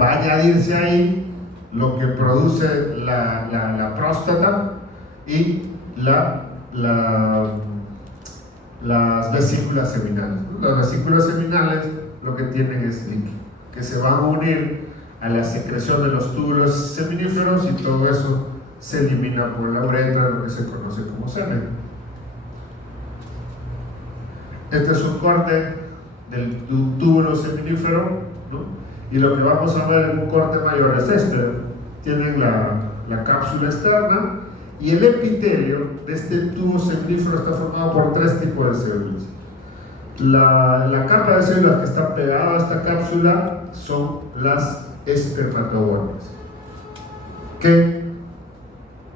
va a añadirse ahí lo que produce la próstata y las vesículas seminales. Las vesículas seminales lo que tienen es líquido, que se van a unir a la secreción de los túbulos seminíferos y todo eso se elimina por la uretra, lo que se conoce como semen. Este es un corte del túbulo seminífero, ¿no? Y lo que vamos a ver en un corte mayor es este. Tienen la cápsula externa y el epitelio de este tubo seminífero está formado por tres tipos de células. La capa de células que está pegada a esta cápsula son las espermatogonias, que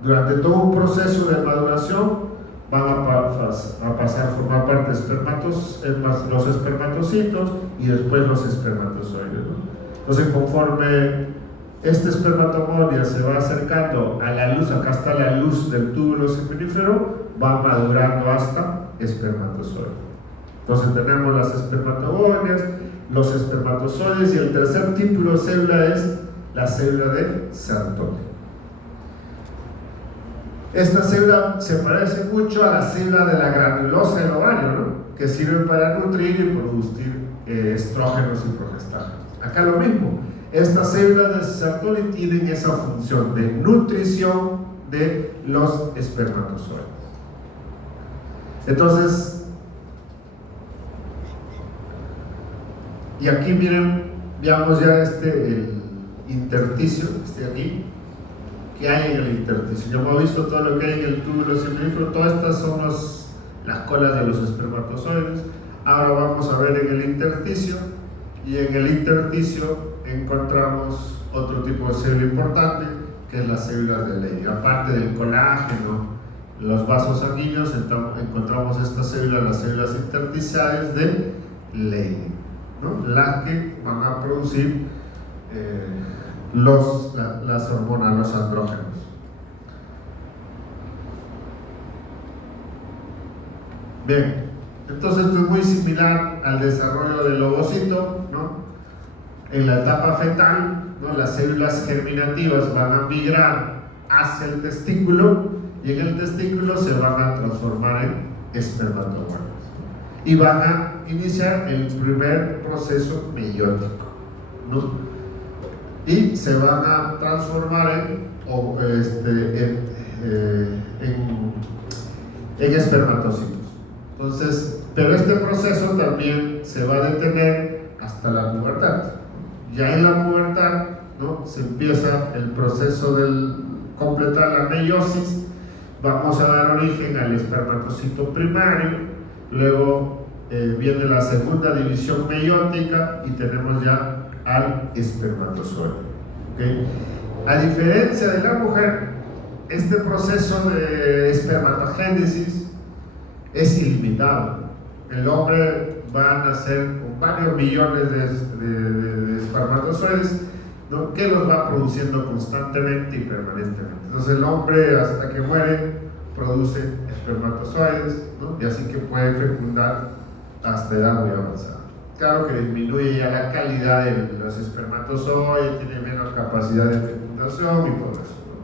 durante todo un proceso de maduración van a pasar a formar parte de los espermatocitos y después los espermatozoides, ¿no? Entonces, conforme este espermatogonia se va acercando a la luz, acá está la luz del túbulo seminífero, va madurando hasta espermatozoide. Entonces tenemos las espermatogonias, los espermatozoides, y el tercer tipo de célula es la célula de Sertoli. Esta célula se parece mucho a la célula de la granulosa del ovario, ¿no? Que sirve para nutrir y producir estrógenos y progestágenos. Acá lo mismo, estas células de Sertoli tienen esa función de nutrición de los espermatozoides. Entonces, y aquí miren, veamos ya el intersticio, aquí, que hay en el intersticio. Ya hemos visto todo lo que hay en el túbulo seminífero, todas estas son las colas de los espermatozoides. Ahora vamos a ver en el intersticio, y en el intersticio encontramos otro tipo de célula importante, que es la célula de Leydig. Aparte del colágeno, los vasos sanguíneos, encontramos estas células, las células intersticiales de Leydig, ¿no? Las que van a producir las hormonas, los andrógenos. Bien, entonces esto es muy similar al desarrollo del ovocito, ¿no? En la etapa fetal, ¿no? Las células germinativas van a migrar hacia el testículo y en el testículo se van a transformar en espermatogonias y van a iniciar el primer proceso meiótico, ¿no? Y se van a transformar en espermatocitos. Entonces, pero este proceso también se va a detener hasta la pubertad. Ya en la pubertad, ¿no? Se empieza el proceso de completar la meiosis. Vamos a dar origen al espermatocito primario, luego viene la segunda división meiótica y tenemos ya al espermatozoide. ¿Okay? A diferencia de la mujer, este proceso de espermatogénesis es ilimitado. El hombre va a nacer con varios millones de espermatozoides, ¿no? Que los va produciendo constantemente y permanentemente. Entonces el hombre, hasta que muere, produce espermatozoides, ¿no? Y así que puede fecundar hasta edad muy avanzada. Claro que disminuye ya la calidad de los espermatozoides, tiene menos capacidad de fecundación y todo eso, ¿no?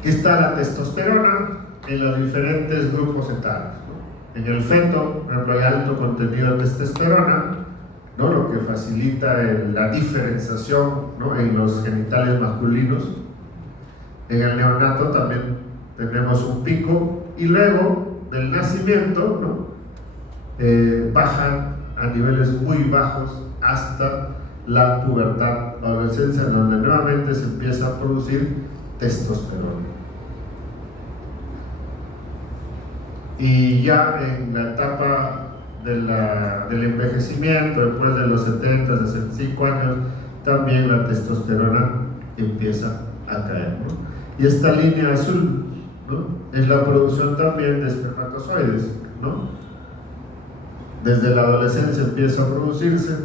Aquí está la testosterona en los diferentes grupos etarios, ¿no? En el feto, por ejemplo, hay alto contenido de testosterona, ¿no? Lo que facilita la diferenciación, ¿no? En los genitales masculinos. En el neonato también tenemos un pico y luego del nacimiento, ¿no? Bajan a niveles muy bajos hasta la pubertad, la adolescencia, donde nuevamente se empieza a producir testosterona. Y ya en la etapa del envejecimiento, después de los 70, 65 años, también la testosterona empieza a caer, ¿no? Y esta línea azul, ¿no? Es la producción también de espermatozoides, ¿no? Desde la adolescencia empieza a producirse,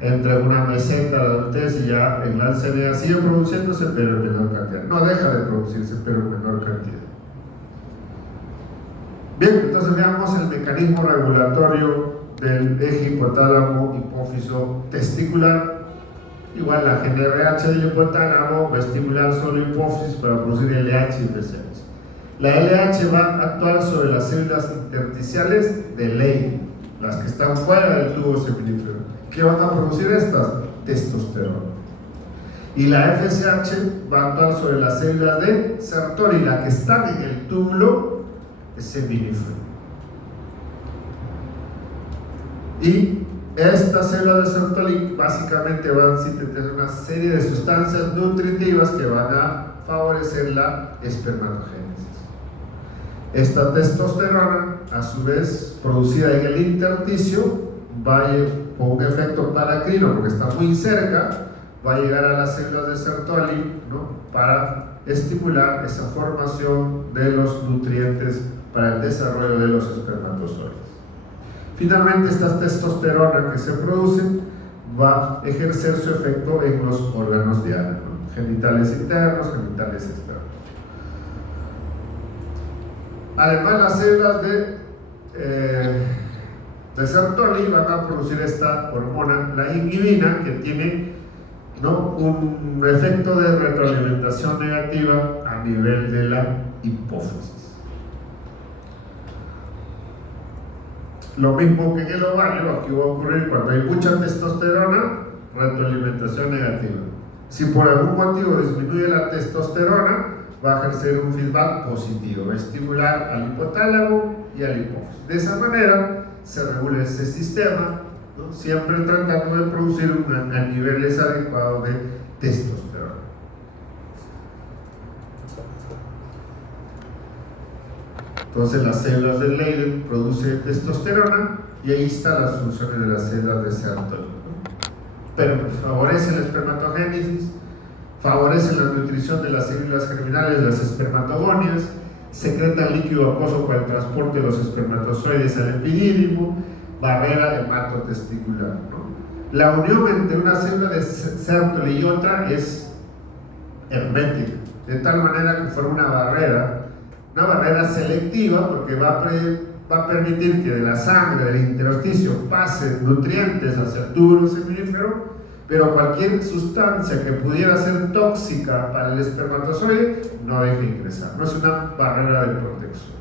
entre una meseta de adultez y ya en la ancianidad sigue produciéndose, pero en menor cantidad. No deja de producirse, pero en menor cantidad. Bien, entonces veamos el mecanismo regulatorio del eje hipotálamo hipófiso testicular. Igual la GnRH del hipotálamo va a estimular solo hipófisis para producir LH y FSH. La LH va a actuar sobre las células intersticiales de Leydig, las que están fuera del tubo seminífero. ¿Qué van a producir estas? Testosterona. Y la FSH va a actuar sobre las células de Sertoli, las que están en el túbulo seminífero. Y estas células de Sertoli básicamente van a sintetizar una serie de sustancias nutritivas que van a favorecer la espermatogénesis. Esta testosterona, a su vez, producida en el intersticio, va a con un efecto paracrino, porque está muy cerca, va a llegar a las células de Sertoli, ¿no?, para estimular esa formación de los nutrientes para el desarrollo de los espermatozoides. Finalmente, esta testosterona que se produce va a ejercer su efecto en los órganos de Ana, ¿no?, genitales internos, genitales externos. Además, las células de Sertoli van a producir esta hormona, la inhibina, que tiene, ¿no?, un efecto de retroalimentación negativa a nivel de la hipófisis. Lo mismo que en el ovario, aquí va a ocurrir cuando hay mucha testosterona, retroalimentación negativa. Si por algún motivo disminuye la testosterona, va a ejercer un feedback positivo, va a estimular al hipotálamo y al hipófisis. De esa manera se regula ese sistema, ¿no?, siempre tratando de producir a niveles adecuados de testosterona. Entonces las células de Leydig producen testosterona y ahí están las funciones de las células de Sertoli, ¿no? Pero favorece la espermatogénesis, favorece la nutrición de las células germinales, las espermatogonias, secreta líquido acuoso para el transporte de los espermatozoides al epidídimo, barrera hematotesticular, ¿no? La unión entre una célula de Sertoli y otra es hermética, de tal manera que forma una barrera selectiva, porque va a permitir que de la sangre, del intersticio, pasen nutrientes hacia el túbulo seminífero, pero cualquier sustancia que pudiera ser tóxica para el espermatozoide no deja ingresar. No es una barrera de protección.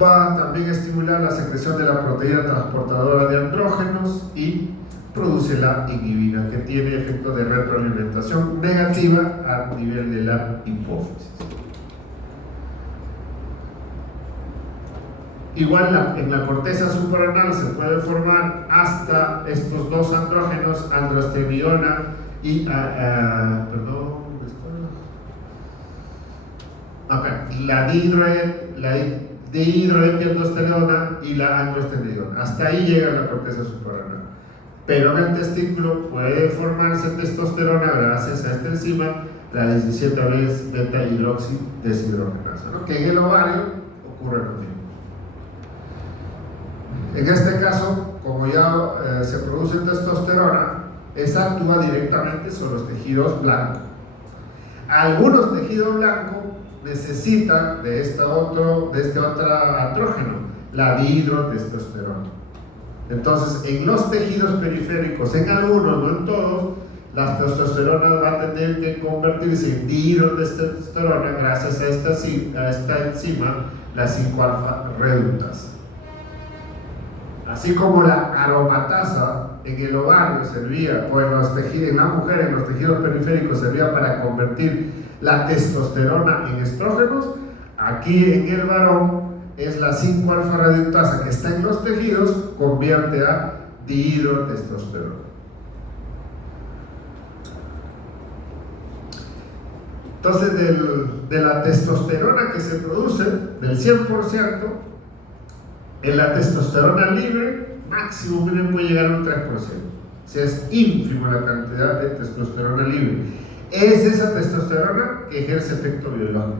Va también a estimular la secreción de la proteína transportadora de andrógenos y produce la inhibina, que tiene efecto de retroalimentación negativa a nivel de la hipófisis. Igual en la corteza suprarrenal se puede formar hasta estos dos andrógenos, androstenediona y la dihidroepiandrosterona y la androstenediona. Hasta ahí llega la corteza suprarrenal. Pero en el testículo puede formarse testosterona gracias a esta enzima, la 17 beta hidroxideshidrogenasa, ¿no?, que en el ovario ocurre lo mismo. En este caso, como ya se produce testosterona, esa actúa directamente sobre los tejidos blancos. Algunos tejidos blancos necesitan de este otro andrógeno, la dihidrotestosterona. Entonces, en los tejidos periféricos, en algunos, no en todos, la testosterona va a tener que convertirse en dihidrotestosterona gracias a esta enzima, la 5-alfa reductasa. Así como la aromatasa en el ovario servía, o en la mujer, en los tejidos periféricos servía para convertir la testosterona en estrógenos, aquí en el varón es la 5-alfa reductasa que está en los tejidos, convierte a dihidrotestosterona. Entonces, de la testosterona que se produce, del 100%, en la testosterona libre, máximo puede llegar a un 3%. O sea, es ínfimo la cantidad de testosterona libre. Es esa testosterona que ejerce efecto biológico,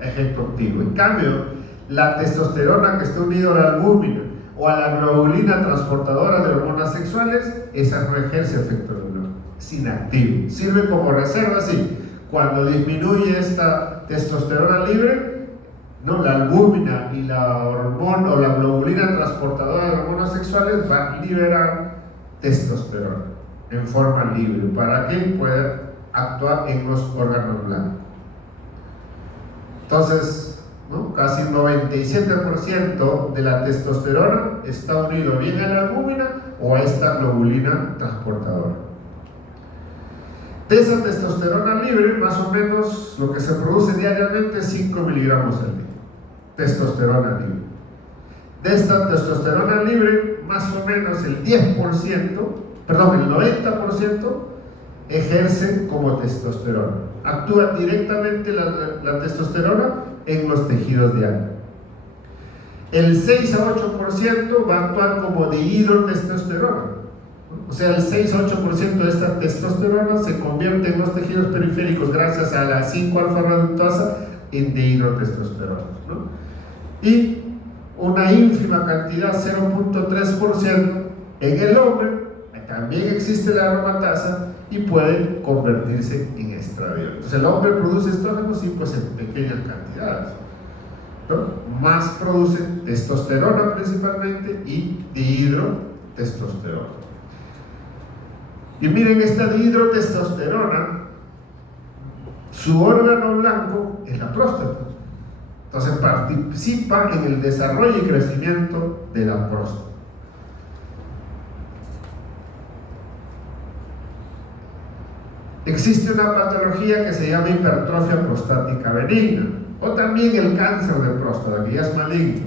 efecto activo. En cambio, la testosterona que está unida a la albúmina o a la globulina transportadora de hormonas sexuales, esa no ejerce efecto biológico, es inactivo. Sirve como reserva, sí. Cuando disminuye esta testosterona libre, ¿no? La albúmina y la hormona o la globulina transportadora de hormonas sexuales va a liberar testosterona en forma libre para que pueda actuar en los órganos blancos. Entonces, ¿no? Casi el 97% de la testosterona está unido bien a la albúmina o a esta globulina transportadora. De esa testosterona libre, más o menos lo que se produce diariamente es 5 miligramos al día. Testosterona libre. De esta testosterona libre, más o menos el 90% ejerce como testosterona. Actúa directamente la testosterona en los tejidos diarios. El 6 a 8% va a actuar como dihidrotestosterona. O sea, el 6 a 8% de esta testosterona se convierte en los tejidos periféricos gracias a la 5-alfa-reductasa en dihidrotestosterona, ¿no? Y una ínfima cantidad, 0.3%, en el hombre también existe la aromatasa y puede convertirse en estradiol. Entonces el hombre produce estrógenos, sí, pues en pequeñas cantidades, ¿no? Más produce testosterona principalmente y dihidrotestosterona. Y miren, esta dihidrotestosterona, su órgano blanco es la próstata. Entonces participa en el desarrollo y crecimiento de la próstata. Existe una patología que se llama hipertrofia prostática benigna, o también el cáncer de próstata, que ya es maligno,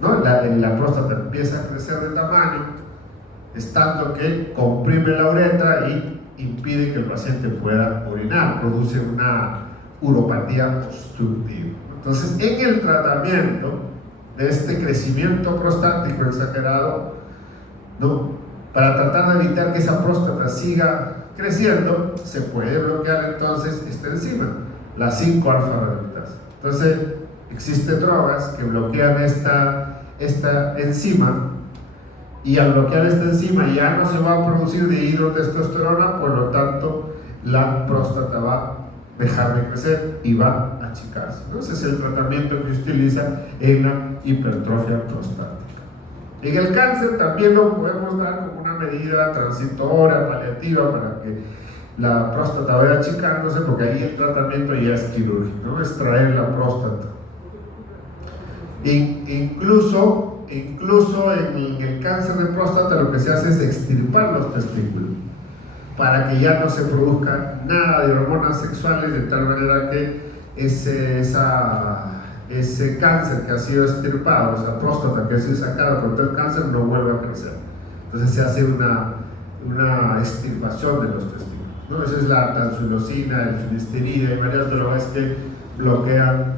¿no? La próstata empieza a crecer de tamaño, es tanto que comprime la uretra y impide que el paciente pueda orinar, produce una uropatía obstructiva. Entonces, en el tratamiento de este crecimiento prostático exagerado, ¿no? Para tratar de evitar que esa próstata siga creciendo, se puede bloquear entonces esta enzima, la 5-alfa-reductasa. Entonces, existen drogas que bloquean esta enzima, y al bloquear esta enzima ya no se va a producir dihidrotestosterona, por lo tanto, la próstata va a dejar de crecer y va a achicarse. Entonces, es el tratamiento que se utiliza en la hipertrofia prostática. En el cáncer también lo podemos dar como una medida transitora, paliativa, para que la próstata vaya achicándose, porque ahí el tratamiento ya es quirúrgico, ¿no? Extraer la próstata. Incluso en el cáncer de próstata lo que se hace es extirpar los testículos, para que ya no se produzca nada de hormonas sexuales, de tal manera que ese cáncer que ha sido extirpado, esa próstata que ha sido sacada por todo el cáncer, no vuelve a crecer. Entonces se hace una extirpación de los testículos, ¿no? Esa es la tansulosina, el finasterida y varias drogas que bloquean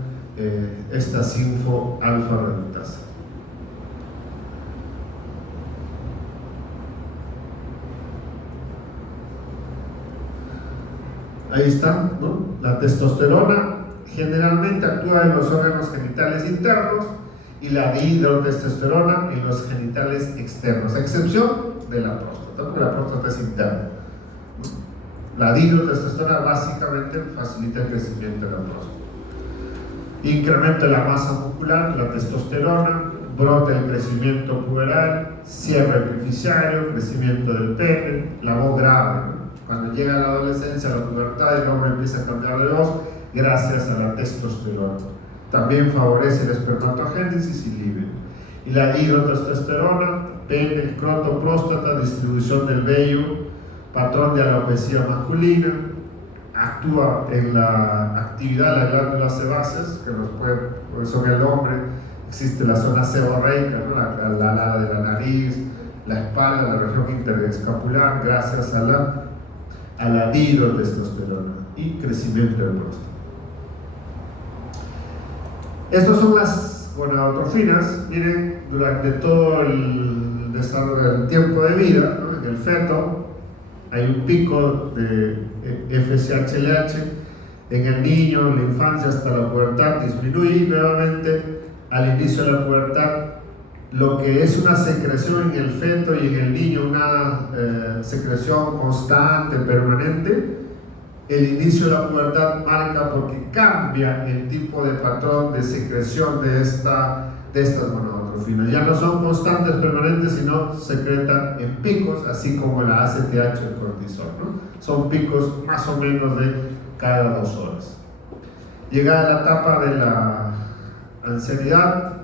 esta 5-alfa-reductasa. Ahí está, ¿no? La testosterona generalmente actúa en los órganos genitales internos y la dihidrotestosterona en los genitales externos, a excepción de la próstata, porque la próstata es interna. La dihidrotestosterona básicamente facilita el crecimiento de la próstata. Incrementa la masa muscular, la testosterona, brota el crecimiento puberal, cierre epifisiario, crecimiento del pene, la voz grave, ¿no? Cuando llega la adolescencia, la pubertad, el hombre empieza a cambiar de voz gracias a la testosterona. También favorece la espermatogénesis y libido. Y la dihidrotestosterona, pene, escroto, próstata, distribución del vello, patrón de alopecia masculina, actúa en la actividad de las glándulas sebáceas, que por eso en el hombre existe la zona seborreica, ¿no? la ala de la nariz, la espalda, la región interescapular, gracias a la dihidrotestosterona y crecimiento del próstata. Estas son las gonadotrofinas. Miren, durante todo el desarrollo del tiempo de vida, ¿no? En el feto hay un pico de FSH-LH, en el niño, en la infancia hasta la pubertad disminuye, y nuevamente al inicio de la pubertad lo que es una secreción en el feto y en el niño, una secreción constante, permanente, el inicio de la pubertad marca porque cambia el tipo de patrón de secreción de estas gonadotrofinas. Ya no son constantes permanentes, sino secretan en picos, así como la ACTH y el cortisol, ¿no? Son picos más o menos de cada 2 horas. Llegada la etapa de la ancianidad,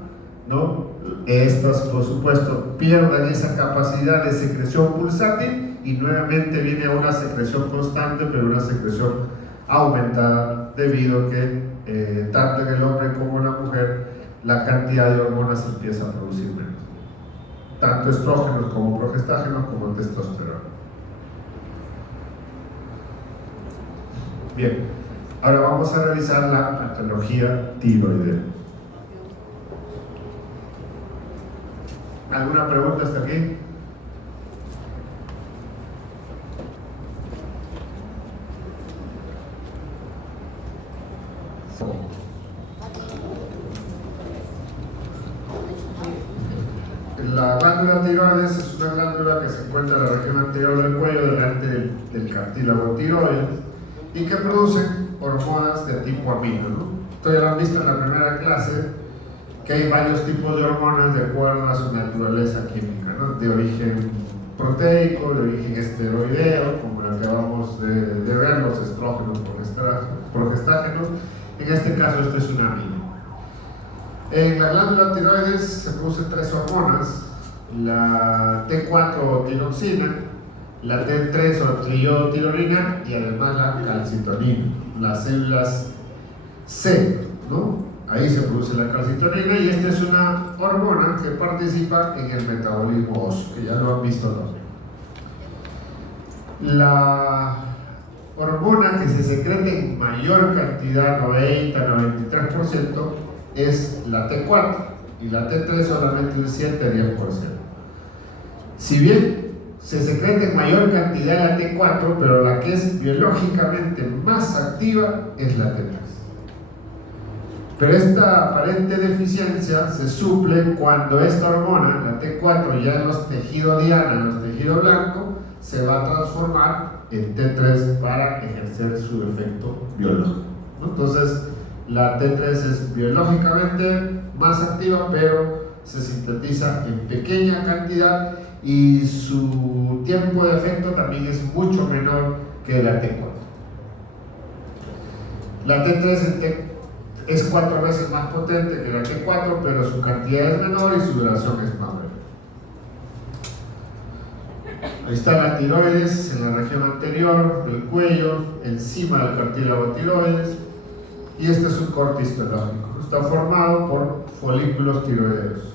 ¿no? Estas, por supuesto, pierden esa capacidad de secreción pulsátil y nuevamente viene a una secreción constante, pero una secreción aumentada debido a que tanto en el hombre como en la mujer la cantidad de hormonas empieza a producir menos, tanto estrógenos como progestágenos como testosterona. Bien, ahora vamos a realizar la patología tiroidea. ¿Alguna pregunta hasta aquí? La glándula tiroides es una glándula que se encuentra en la región anterior del cuello, delante del cartílago tiroides, y que produce hormonas de tipo amino, ¿no? Esto ya lo han visto en la primera clase, que hay varios tipos de hormonas de acuerdo a su naturaleza química, ¿no? De origen proteico, de origen esteroideo, como la que acabamos de ver, los estrógenos, progestágenos. En este caso, esto es un amino. En la glándula tiroides se producen 3 hormonas: la T4 o tiroxina, la T3 o triotirolina y además la calcitonina, las células C, ¿no? Ahí se produce la calcitonina y esta es una hormona que participa en el metabolismo óseo, que ya lo han visto también. La hormona que se secreta en mayor cantidad, 90-93%, es la T4 y la T3 solamente un 7-10%. Si bien se secreta en mayor cantidad la T4, pero la que es biológicamente más activa es la T3. Pero esta aparente deficiencia se suple cuando esta hormona, la T4, ya en los tejidos diana, en los tejidos blancos, se va a transformar en T3 para ejercer su efecto biológico, ¿no? Entonces, la T3 es biológicamente más activa, pero se sintetiza en pequeña cantidad y su tiempo de efecto también es mucho menor que la T4. La T3 es 4 veces más potente que la T4, pero su cantidad es menor y su duración es más breve. Ahí está la tiroides en la región anterior del cuello, encima del cartílago tiroides, y este es un corte histológico. Está formado por folículos tiroideos.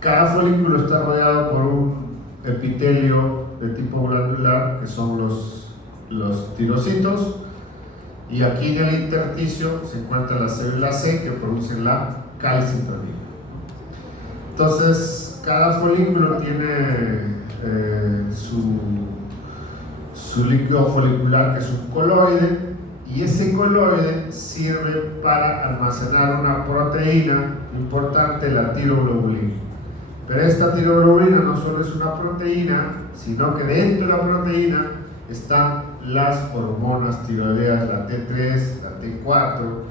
Cada folículo está rodeado por un epitelio de tipo glandular, que son los tirocitos, y aquí en el intersticio se encuentra la célula C, que produce la calcitonina. Entonces, cada folículo tiene su líquido folicular, que es un coloide, y ese coloide sirve para almacenar una proteína importante, la tiroglobulina. Pero esta tiroglobulina no solo es una proteína, sino que dentro de la proteína están las hormonas tiroideas, la T3, la T4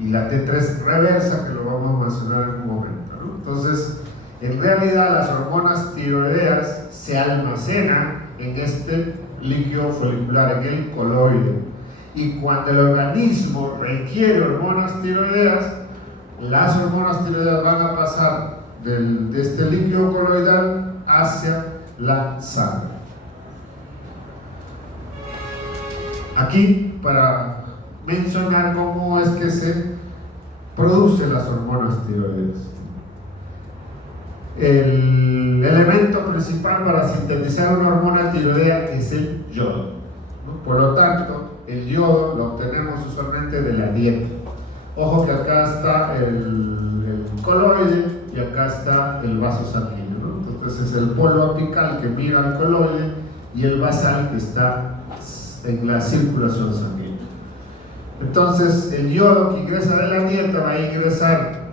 y la T3 reversa, que lo vamos a mencionar en un momento, ¿no? Entonces, en realidad las hormonas tiroideas se almacenan en este líquido folicular, en el coloide, y cuando el organismo requiere hormonas tiroideas, las hormonas tiroideas van a pasar de este líquido coloidal hacia la sangre. Aquí, para mencionar cómo es que se producen las hormonas tiroideas. El elemento principal para sintetizar una hormona tiroidea es el yodo, ¿no? Por lo tanto, el yodo lo obtenemos usualmente de la dieta. Ojo que acá está el coloide y acá está el vaso sanguíneo, ¿no? Entonces es el polo apical que mira al coloide y el basal que está en la circulación sanguínea. Entonces, el yodo que ingresa de la dieta va a ingresar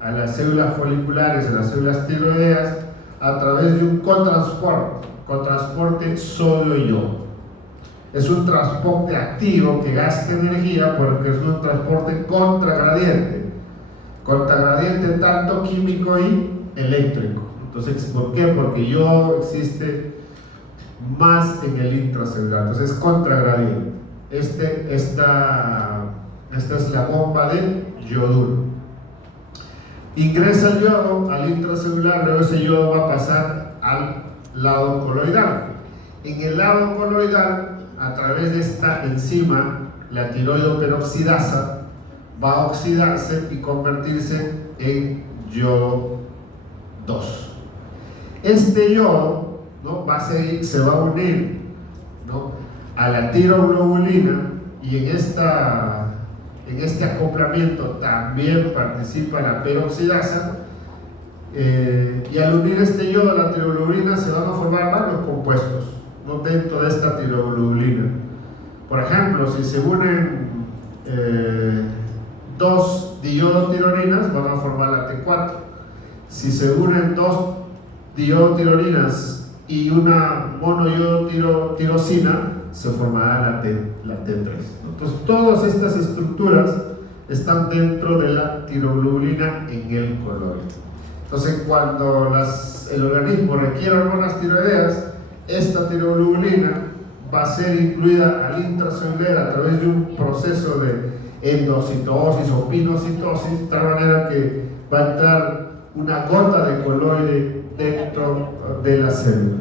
a las células foliculares, a las células tiroideas, a través de un cotransporte sodio y yodo. es un transporte activo que gasta energía porque es un transporte contragradiente tanto químico y eléctrico. Entonces, ¿por qué? Porque yodo existe más en el intracelular, entonces es contragradiente. Esta es la bomba de yoduro. Ingresa el yodo al intracelular, luego ese yodo va a pasar al lado coloidal. En el lado coloidal, a través de esta enzima, la tiroidoperoxidasa, va a oxidarse y convertirse en yodo 2. Este yodo, ¿no?, se va a unir, ¿no?, a la tiroglobulina, y en este acoplamiento también participa la peroxidasa, y al unir este yodo a la tiroglobulina se van a formar varios compuestos, ¿no?, dentro de esta tiroglobulina. Por ejemplo, si se unen dos diodotironinas, van a formar la T4. Si se unen dos diodotironinas y una monoyodotirosina, se formará la T3. Entonces, todas estas estructuras están dentro de la tiroglobulina en el coloide. Entonces, cuando el organismo requiere hormonas tiroideas, esta tiroglobulina va a ser incluida al intracelular a través de un proceso de endocitosis o pinocitosis, de tal manera que va a entrar una gota de coloide dentro de la célula.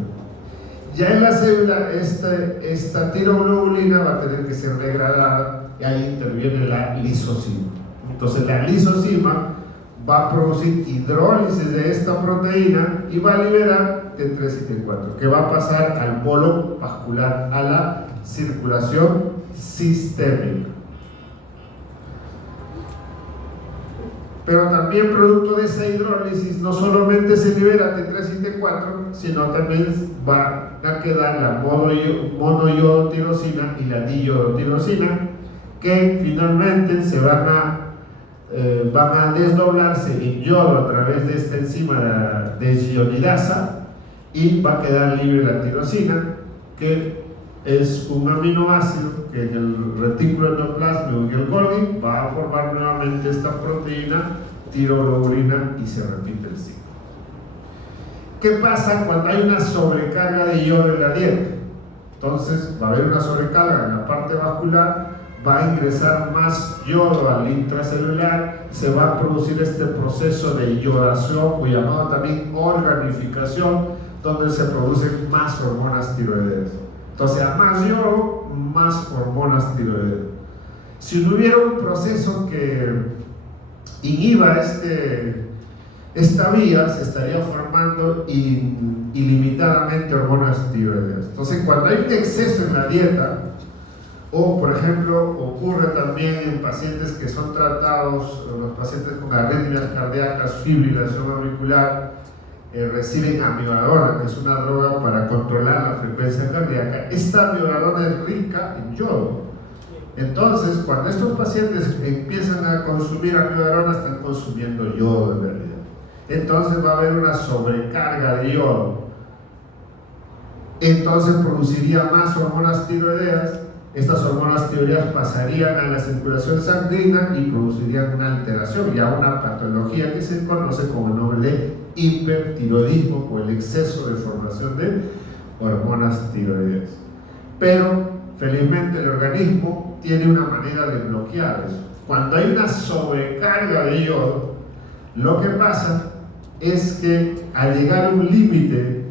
Ya en la célula, esta tiroglobulina va a tener que ser degradada, y ahí interviene la lisozima. Entonces, la lisozima va a producir hidrólisis de esta proteína y va a liberar T3 y T4, que va a pasar al polo vascular, a la circulación sistémica. Pero también, producto de esa hidrólisis, no solamente se libera T3 y T4, sino también va a quedar la monoyodotirosina y la diyodotirosina, que finalmente se van a desdoblarse en yodo a través de esta enzima desionidasa, y va a quedar libre la tirosina, que es un aminoácido que en el retículo endoplásmico y el Golgi va a formar nuevamente esta proteína tiroglobulina, y se repite el ciclo. ¿Qué pasa cuando hay una sobrecarga de yodo en la dieta? Entonces va a haber una sobrecarga en la parte vascular, va a ingresar más yodo al intracelular, se va a producir este proceso de yodación, o llamado también organificación, donde se producen más hormonas tiroideas. Entonces, a más yodo, más hormonas tiroideas. Si no hubiera un proceso que inhiba esta vía, se estaría formando ilimitadamente hormonas tiroideas. Entonces, cuando hay un exceso en la dieta, o por ejemplo ocurre también en pacientes que son tratados, los pacientes con arritmias cardíacas, fibrilación auricular, reciben amiodarona, que es una droga para controlar la frecuencia cardíaca. Esta amiodarona es rica en yodo. Entonces, cuando estos pacientes empiezan a consumir amiodarona, están consumiendo yodo en realidad. Entonces va a haber una sobrecarga de yodo. Entonces produciría más hormonas tiroideas. Estas hormonas tiroideas pasarían a la circulación sanguínea y producirían una alteración, ya una patología que se conoce como el nombre de hipertiroidismo, o el exceso de formación de hormonas tiroideas. Pero felizmente el organismo tiene una manera de bloquear eso. Cuando hay una sobrecarga de yodo, lo que pasa es que al llegar a un límite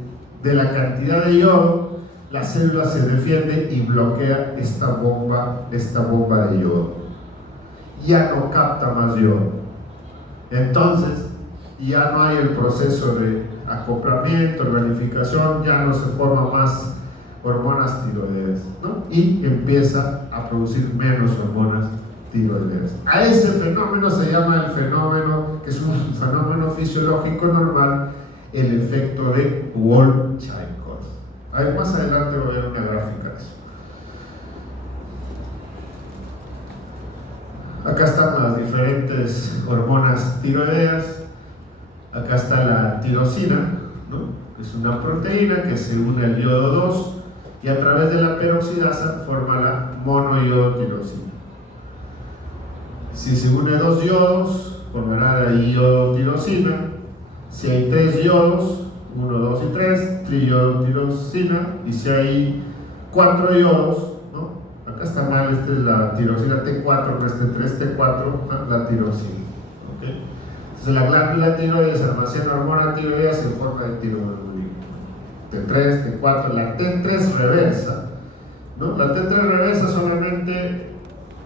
de la cantidad de yodo, la célula se defiende y bloquea esta bomba de yodo. Ya no capta más yodo. Entonces, ya no hay el proceso de acoplamiento, organificación, ya no se forman más hormonas tiroideas, ¿no? Y empieza a producir menos hormonas tiroideas. A ese fenómeno se llama el fenómeno, que es un fenómeno fisiológico normal, el efecto de Wolff-Chaikoff. Ahí más adelante voy a ver una gráfica de eso. Acá están las diferentes hormonas tiroideas. Acá está la tirosina, ¿no? Es una proteína que se une al yodo 2 y a través de la peroxidasa forma la monoiodotirosina. Si se une 2 yodos, formará la iodotirosina. Si hay 3 yodos, 1, 2 y 3, triiodotirosina. Y si hay 4 yodos, ¿no? Acá está mal, esta es la tirosina T4, no este 3, T4, la tirosina. ¿Okay? Entonces la glándula tiroides almacena hormona tiroides en forma de tiroglobulina. T3, T4, la T3 reversa, ¿no? La T3 reversa solamente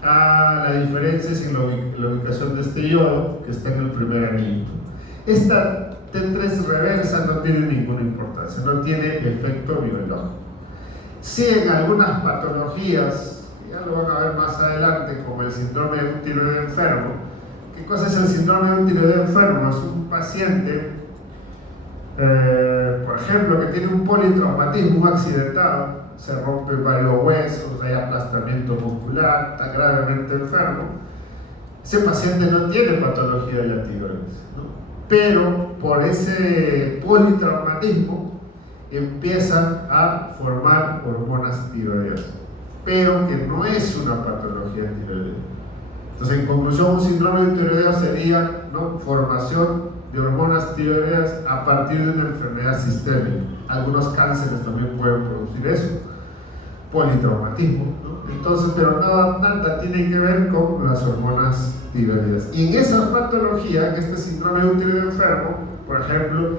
la diferencia es en la ubicación de este yodo que está en el primer anillo. Esta T3 reversa no tiene ninguna importancia, no tiene efecto biológico. Sí, en algunas patologías, ya lo van a ver más adelante, como el síndrome de un tiroideo enfermo. ¿Qué cosa es el síndrome de un tiroideo enfermo? Es un paciente, por ejemplo, que tiene un politraumatismo, un accidentado, se rompen varios huesos, hay aplastamiento muscular, está gravemente enfermo. Ese paciente no tiene patología de la tiroides, ¿no? Pero por ese politraumatismo empiezan a formar hormonas tiroideas, pero que no es una patología tiroidea. Entonces, en conclusión, un síndrome tiroideo sería, ¿no?, formación de hormonas tiroideas a partir de una enfermedad sistémica. Algunos cánceres también pueden producir eso, politraumatismo, ¿no? Entonces, pero nada tiene que ver con las hormonas tiroideas. Y en esa patología, en este síndrome de un tiroideo enfermo, por ejemplo,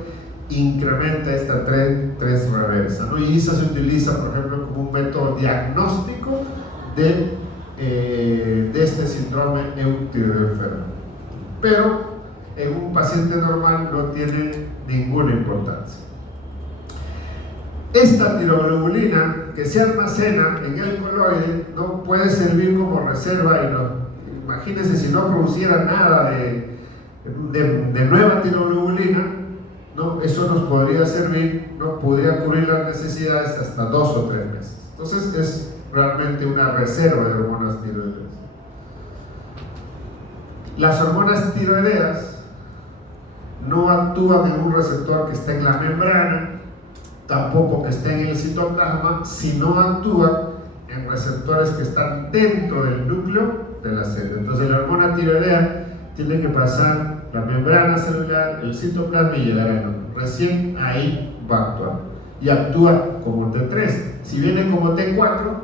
incrementa esta T3 reversa, ¿no? Y esa se utiliza, por ejemplo, como un método diagnóstico de este síndrome eutiroideo enfermo. Pero en un paciente normal no tiene ninguna importancia. Esta tiroglobulina que se almacena en el coloide, ¿no?, puede servir como reserva. Y imagínense si no produciera nada de nueva tiroglobulina, ¿no?, eso nos podría servir, ¿no?, podría cubrir las necesidades hasta 2 o 3 meses. Entonces es realmente una reserva de hormonas tiroideas. Las hormonas tiroideas no actúan en un receptor que está en la membrana, tampoco que esté en el citoplasma, sino actúan en receptores que están dentro del núcleo de la célula. Entonces la hormona tiroidea tiene que pasar la membrana celular, el citoplasma y llegar al núcleo. Recién ahí va a actuar. Y actúa como T3. Si viene como T4,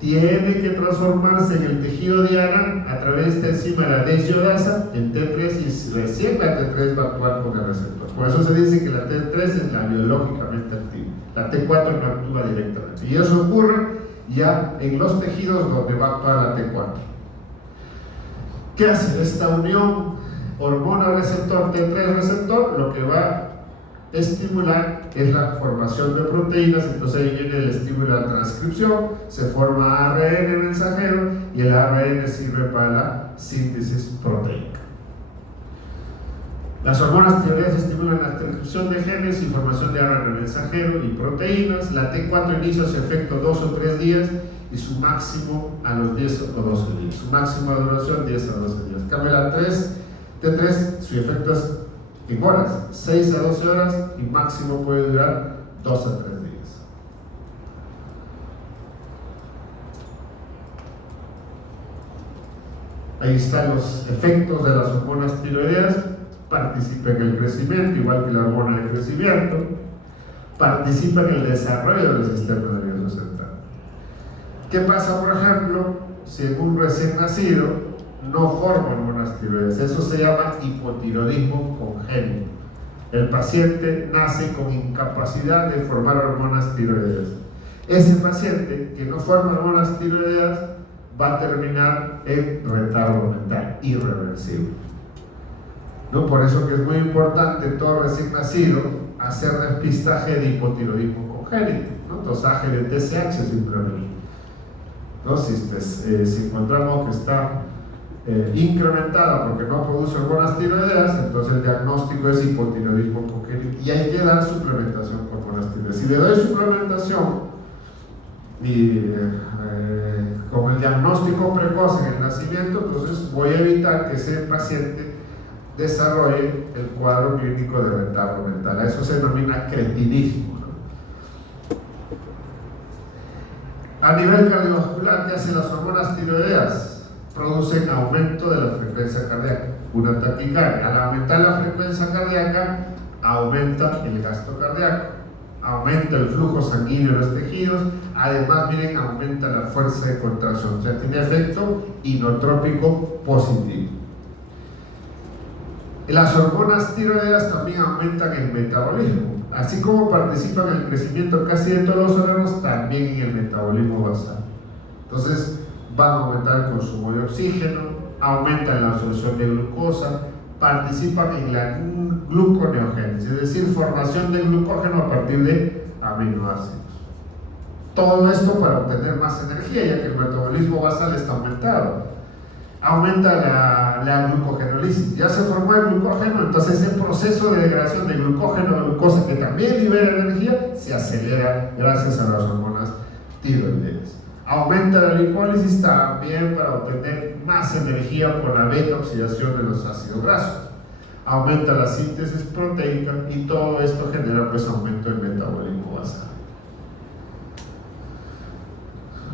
tiene que transformarse en el tejido diana a través de esta enzima, la desiodasa, en T3, y recién la T3 va a actuar con el receptor. Por eso se dice que la T3 es la biológicamente activa. La T4 no actúa directamente. Y eso ocurre ya en los tejidos donde va a actuar la T4. ¿Qué hace esta unión hormona-receptor, T3 receptor? Lo que va a estimular es la formación de proteínas. Entonces ahí viene el estímulo de la transcripción, se forma ARN mensajero y el ARN sirve para la síntesis proteica. Las hormonas tiroideas estimulan la transcripción de genes y formación de ARN mensajero y proteínas. La T4 inicia su efecto 2 o 3 días y su máximo a los 10 o 12 días. Su máxima duración 10 a 12 días. En cambio la T3, su efecto es en horas, 6 a 12 horas, y máximo puede durar 2 a 3 días. Ahí están los efectos de las hormonas tiroideas. Participa en el crecimiento, igual que la hormona de crecimiento. Participa en el desarrollo del sistema nervioso central. ¿Qué pasa, por ejemplo, si en un recién nacido no forma hormonas tiroideas? Eso se llama hipotiroidismo congénito. El paciente nace con incapacidad de formar hormonas tiroideas. Ese paciente que no forma hormonas tiroideas va a terminar en retardo mental irreversible, ¿no? Por eso que es muy importante todo recién nacido hacer despistaje de hipotiroidismo congénito, ¿no? Dosaje de TSH simplemente, ¿no? Si encontramos que está incrementada porque no produce hormonas tiroideas, entonces el diagnóstico es hipotiroidismo congénito y hay que dar suplementación con hormonas tiroideas. Si le doy suplementación y con el diagnóstico precoz en el nacimiento, entonces voy a evitar que ese paciente desarrolle el cuadro clínico de retardo mental. A eso se denomina cretinismo, ¿no? A nivel cardiovascular, ¿qué hacen las hormonas tiroideas? Producen aumento de la frecuencia cardíaca, una taquicardia. Al aumentar la frecuencia cardíaca, aumenta el gasto cardíaco, aumenta el flujo sanguíneo en los tejidos, además, miren, aumenta la fuerza de contracción, o sea, tiene efecto inotrópico positivo. Las hormonas tiroideas también aumentan el metabolismo, así como participan en el crecimiento casi de todos los órganos, también en el metabolismo basal. Entonces, van a aumentar el consumo de oxígeno, aumentan la absorción de glucosa, participan en la gluconeogénesis, es decir, formación de glucógeno a partir de aminoácidos. Todo esto para obtener más energía, ya que el metabolismo basal está aumentado. Aumenta la glucogenólisis, ya se formó el glucógeno, entonces el proceso de degradación de glucógeno a glucosa, que también libera energía, se acelera gracias a las hormonas tiroideas. Aumenta la lipólisis también para obtener más energía por la beta oxidación de los ácidos grasos. Aumenta la síntesis proteica y todo esto genera pues aumento del metabolismo basal.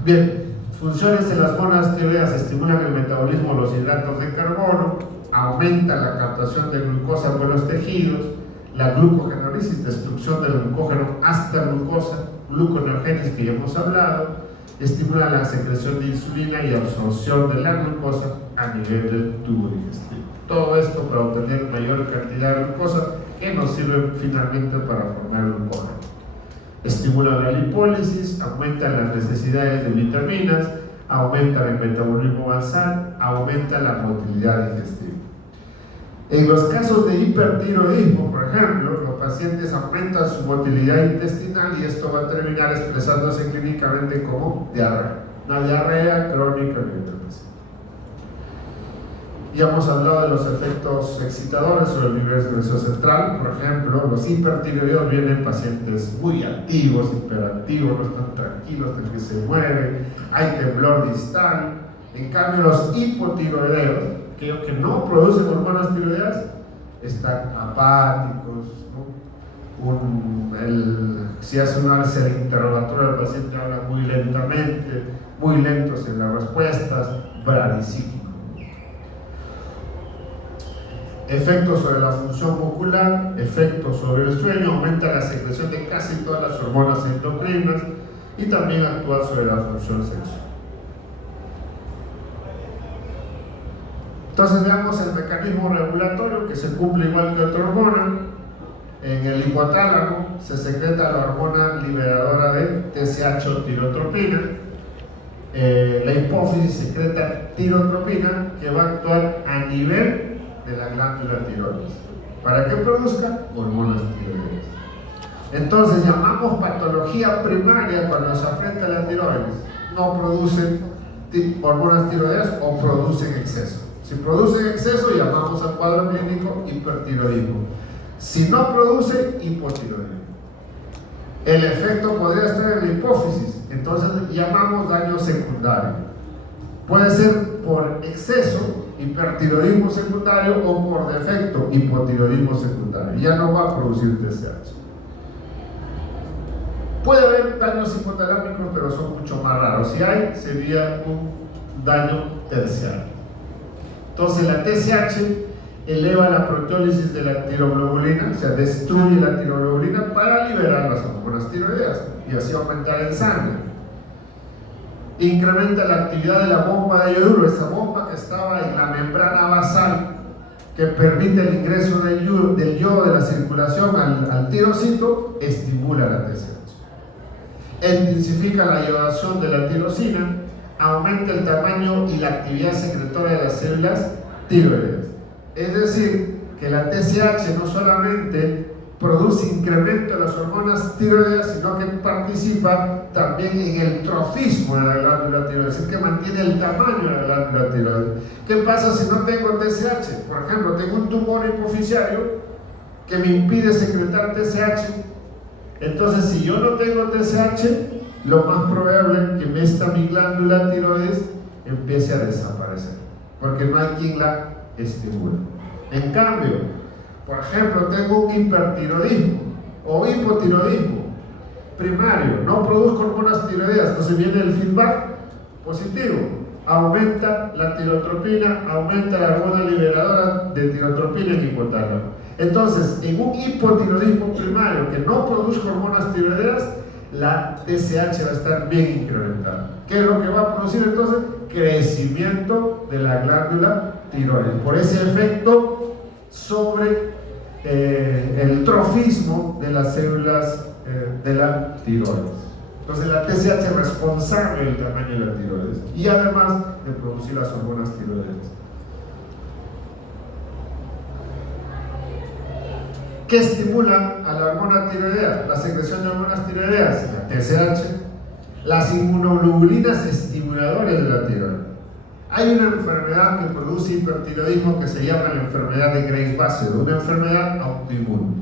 Bien, funciones de las hormonas tiroideas: estimulan el metabolismo de los hidratos de carbono, aumentan la captación de glucosa por los tejidos, la glucogenólisis, destrucción del glucógeno hasta glucosa, gluconeogénesis que ya hemos hablado, estimula la secreción de insulina y absorción de la glucosa a nivel del tubo digestivo. Todo esto para obtener mayor cantidad de glucosa que nos sirve finalmente para formar glucógeno. Estimula la lipólisis, aumenta las necesidades de vitaminas, aumenta el metabolismo basal, aumenta la motilidad digestiva. En los casos de hipertiroidismo, por ejemplo, los pacientes aumentan su motilidad intestinal y esto va a terminar expresándose clínicamente como diarrea, una diarrea crónica del paciente. Ya hemos hablado de los efectos excitadores sobre el nivel nervioso central. Por ejemplo, los hipertiroideos vienen pacientes muy activos, hiperactivos, no están tranquilos, hasta que se mueven, hay temblor distal. En cambio, los hipotiroideos, que no producen hormonas tiroideas, están apáticos, ¿no? Si hace una vez el interrogatorio, el paciente habla muy lentamente, muy lentos en las respuestas, bradicíquico. Efectos sobre la función muscular, efectos sobre el sueño, aumenta la secreción de casi todas las hormonas endocrinas y también actúa sobre la función sexual. Entonces veamos el mecanismo regulatorio que se cumple igual que otra hormona. En el hipotálamo se secreta la hormona liberadora de TSH o tirotropina. La hipófisis secreta tirotropina, que va a actuar a nivel de la glándula tiroides para que produzca hormonas tiroides. Entonces llamamos patología primaria cuando se afecta la tiroides. No producen hormonas tiroideas o producen exceso. Si producen exceso, llamamos al cuadro clínico hipertiroidismo. Si no produce, hipotiroidismo. El efecto podría estar en la hipófisis, entonces llamamos daño secundario. Puede ser por exceso, hipertiroidismo secundario, o por defecto, hipotiroidismo secundario. Ya no va a producir TSH. Puede haber daños hipotalámicos, pero son mucho más raros. Si hay, sería un daño terciario. Entonces la TSH eleva la proteólisis de la tiroglobulina, o sea, destruye la tiroglobulina para liberar las hormonas tiroideas y así aumentar en sangre. Incrementa la actividad de la bomba de yoduro, esa bomba que estaba en la membrana basal que permite el ingreso del yodo de la circulación al tirocito, estimula la TSH. Intensifica la iodación de la tirosina, aumenta el tamaño y la actividad secretora de las células tiroideas. Es decir, que la TSH no solamente produce incremento de las hormonas tiroideas, sino que participa también en el trofismo de la glándula tiroides, es decir, que mantiene el tamaño de la glándula tiroides. ¿Qué pasa si no tengo TSH? Por ejemplo, tengo un tumor hipofisiario que me impide secretar TSH. Entonces, si yo no tengo TSH, lo más probable es que mi glándula tiroides empiece a desaparecer, porque no hay quien la estimule. En cambio, por ejemplo, tengo un hipertiroidismo o hipotiroidismo, primario, no produzco hormonas tiroideas, entonces viene el feedback positivo, aumenta la tirotropina, aumenta la hormona liberadora de tirotropina en hipotálamo. Entonces, en un hipotiroidismo primario que no produzca hormonas tiroideas, la TSH va a estar bien incrementada. ¿Qué es lo que va a producir entonces? Crecimiento de la glándula tiroides, por ese efecto sobre el trofismo de las células de la tiroides. Entonces la TSH es responsable del tamaño de la tiroides y además de producir las hormonas tiroideas. ¿Qué estimulan a la hormona tiroidea? La secreción de hormonas tiroideas, la TSH, las inmunoglobulinas estimuladores de la tiroides. Hay una enfermedad que produce hipertiroidismo que se llama la enfermedad de Graves-Bassett, una enfermedad autoinmune.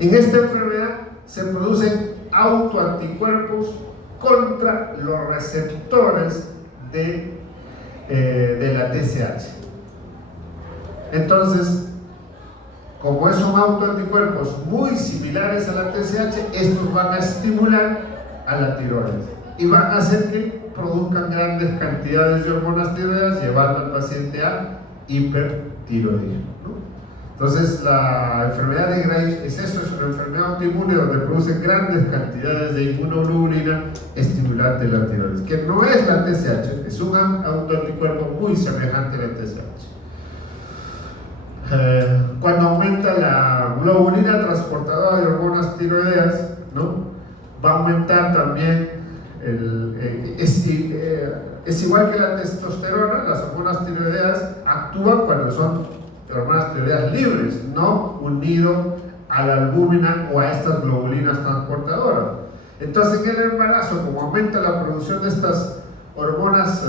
En esta enfermedad se producen autoanticuerpos contra los receptores de la TSH. Entonces, como son autoanticuerpos muy similares a la TSH, estos van a estimular a la tiroides y van a hacer que produzcan grandes cantidades de hormonas tiroideas, llevando al paciente a hipertiroidismo, ¿no? Entonces, la enfermedad de Graves es eso, es una enfermedad autoinmune donde producen grandes cantidades de inmunoglobulina estimulante de la tiroides, que no es la TSH, es un autoanticuerpo muy semejante a la TSH. Cuando aumenta la globulina transportadora de hormonas tiroideas, ¿no? Va a aumentar también es igual que la testosterona. Las hormonas tiroideas actúan cuando son hormonas tiroideas libres, no unido a la albúmina o a estas globulinas transportadoras. Entonces, en el embarazo, como aumenta la producción de estas hormonas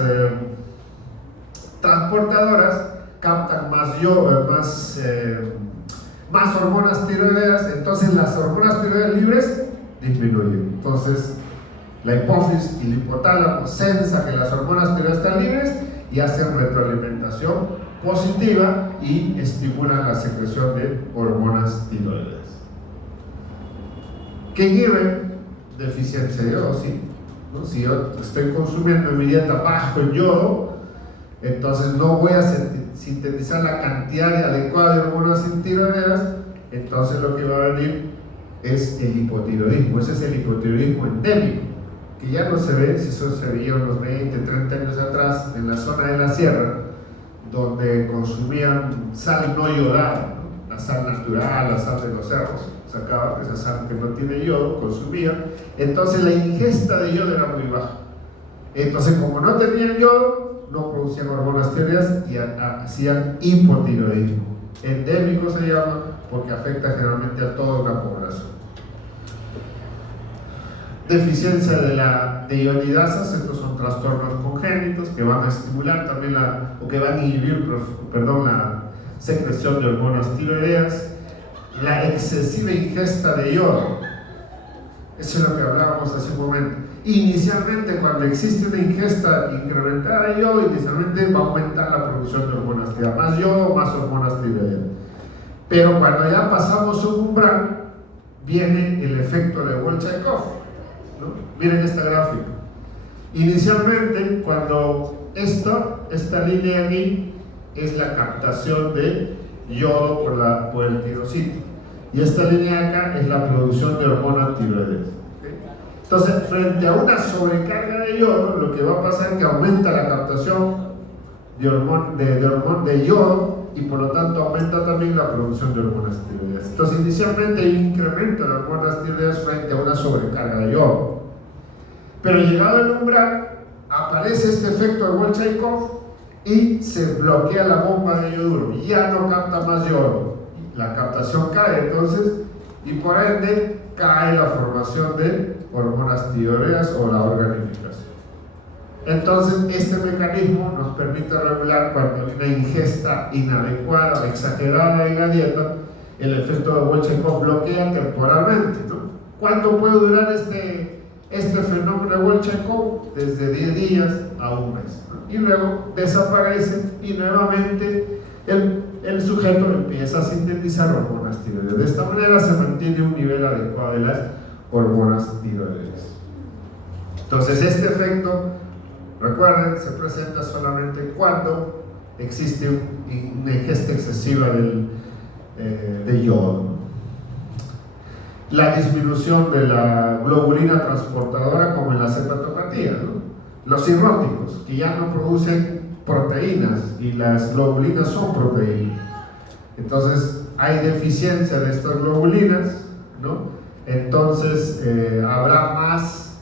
transportadoras, captan más hormonas tiroideas, entonces las hormonas tiroideas libres disminuyen. Entonces, la hipófisis y el hipotálamo sensa que las hormonas tiroideas están libres y hacen retroalimentación positiva y estimulan la secreción de hormonas tiroideas. ¿Qué inhiben? Deficiencia de yodo, ¿sí? ¿No? Si yo estoy consumiendo en mi dieta bajo en yodo, entonces no voy a sintetizar la cantidad adecuada de hormonas tiroideas, entonces lo que va a venir es el hipotiroidismo. Ese es el hipotiroidismo endémico, que ya no se ve, si eso se veía unos 20, 30 años atrás en la zona de la sierra, donde consumían sal no yodada, ¿no? La sal natural, la sal de los cerros, sacaban esa sal que no tiene yodo, consumían, entonces la ingesta de yodo era muy baja. Entonces, como no tenían yodo, no producían hormonas tiroideas y hacían hipotiroidismo. Endémico se llama porque afecta generalmente a toda una población. Deficiencia de ionidasas, estos son trastornos congénitos que van a estimular también o que van a inhibir, la secreción de hormonas tiroideas. La excesiva ingesta de yodo, eso es lo que hablábamos hace un momento. Inicialmente, cuando existe una ingesta incrementada de yodo, inicialmente va a aumentar la producción de hormonas tiroideas, más yodo, más hormonas tiroideas. Pero cuando ya pasamos un umbral, viene el efecto de Bolshakov, ¿no? Miren esta gráfica. Inicialmente, cuando esta línea aquí es la captación de yodo por el tirocito, y esta línea acá es la producción de hormonas tiroideas. Entonces, frente a una sobrecarga de yodo, lo que va a pasar es que aumenta la captación de yodo y por lo tanto aumenta también la producción de hormonas tiroideas. Entonces, inicialmente hay un incremento de hormonas tiroideas frente a una sobrecarga de yodo. Pero llegado al umbral, aparece este efecto de Bolshakov y se bloquea la bomba de yoduro. Ya no capta más yodo. La captación cae entonces y por ende cae la formación de hormonas tiroideas o la organificación. Entonces, este mecanismo nos permite regular cuando hay una ingesta inadecuada o exagerada en la dieta, el efecto de Bolshakov bloquea temporalmente, ¿no? ¿Cuánto puede durar este fenómeno de Bolshakov? Desde 10 días a un mes, ¿no? Y luego desaparece y nuevamente el sujeto empieza a sintetizar hormonas tiroideas. De esta manera se mantiene un nivel adecuado de las hormonas tiroideas. Entonces este efecto, recuerden, se presenta solamente cuando existe una ingesta excesiva de yodo. La disminución de la globulina transportadora, como en la cefalopatía, ¿no? Los cirróticos, que ya no producen proteínas y las globulinas son proteínas. Entonces hay deficiencia de estas globulinas, ¿no? Entonces habrá más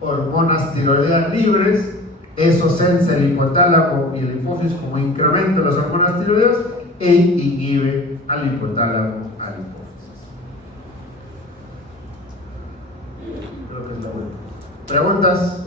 hormonas tiroideas libres. Eso sensa el hipotálamo y el hipófisis como incremento de las hormonas tiroideas e inhibe al hipotálamo, al hipófisis. Creo que es la última. ¿Preguntas?